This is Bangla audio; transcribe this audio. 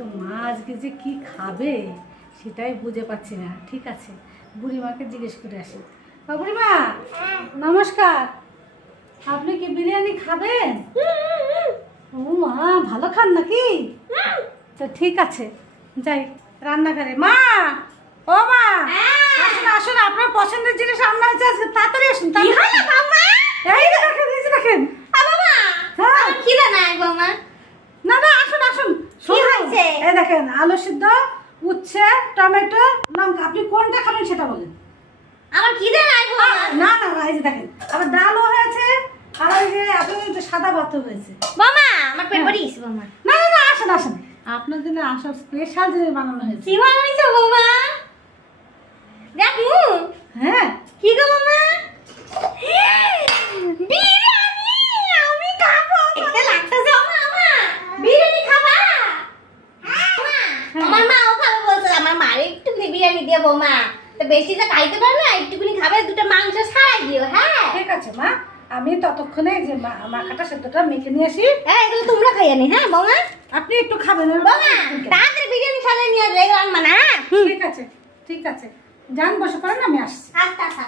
কিন্তু মা আজকে যে কি খাবে সেটাই বুঝে পাচ্ছি না। ঠিক আছে, বুড়িমাকে জিজ্ঞেস করে আসি। বুড়িমা নমস্কার, আপনি কি বিরিয়ানি খাবেন? ও মা, ভালো খান নাকি? তো ঠিক আছে, যাই রান্নাঘরে। মা, ও মা, আসুন আসুন, আপনার পছন্দের জিনিস রান্না হয়েছে আজকে, তাড়াতাড়ি আসুন। এই যে দেখেন, এই যে দেখেন। হ্যাঁ, খিদে নাই বৌমা। না না, আসুন আসুন। কি হয়েছে? এই দেখেন, আলু সিদ্ধ, উচ্ছে, টমেটো, লঙ্কা। আপনি কোনটা খাবেন সেটা বলেন। আমার খিদে নাই বৌমা। না না না, এই যে দেখেন, আবার ডালও হয়েছে, আর ওই যে আপনার সাদা ভাতও হয়েছে। বৌমা আমার পেট ভরে গেছে বৌমা। না না না, আসেন আসেন, আপনার জন্য আসল স্পেশাল জিনিস বানানো হয়েছে। কি বানাইছো বৌমা? দেখু হ্যাঁ, কি গো বৌমা? বিরিয়ানি আমি খাবো। এটা লাগতেছে মামা। বিরিয়ানি খাবা? আমার মাও খাবে বলছে। আমার মারে একটু বিরিয়ানি দিয়ে বৌমা। তো বেশি তো খাইতে পারবে না, একটুখানি খাবে, দুটো মাংস ছাড়াই দিও। হ্যাঁ ঠিক আছে মা, আমি ততক্ষণে যে মাখাটা সেদ্ধটা মেখে নিয়ে আসি। হ্যাঁ, এগুলো তোমরা খাইয়া নি। হ্যাঁ বৌমা, আপনি একটু খাবেন। বৌমা তাড়াতাড়ি বিরিয়ানি সাজাই নিয়ে আসবে, এগুলো আনবা না। হ্যাঁ ঠিক আছে ঠিক আছে, যান বসে পড়েন, আমি আসছি। আচ্ছা আচ্ছা।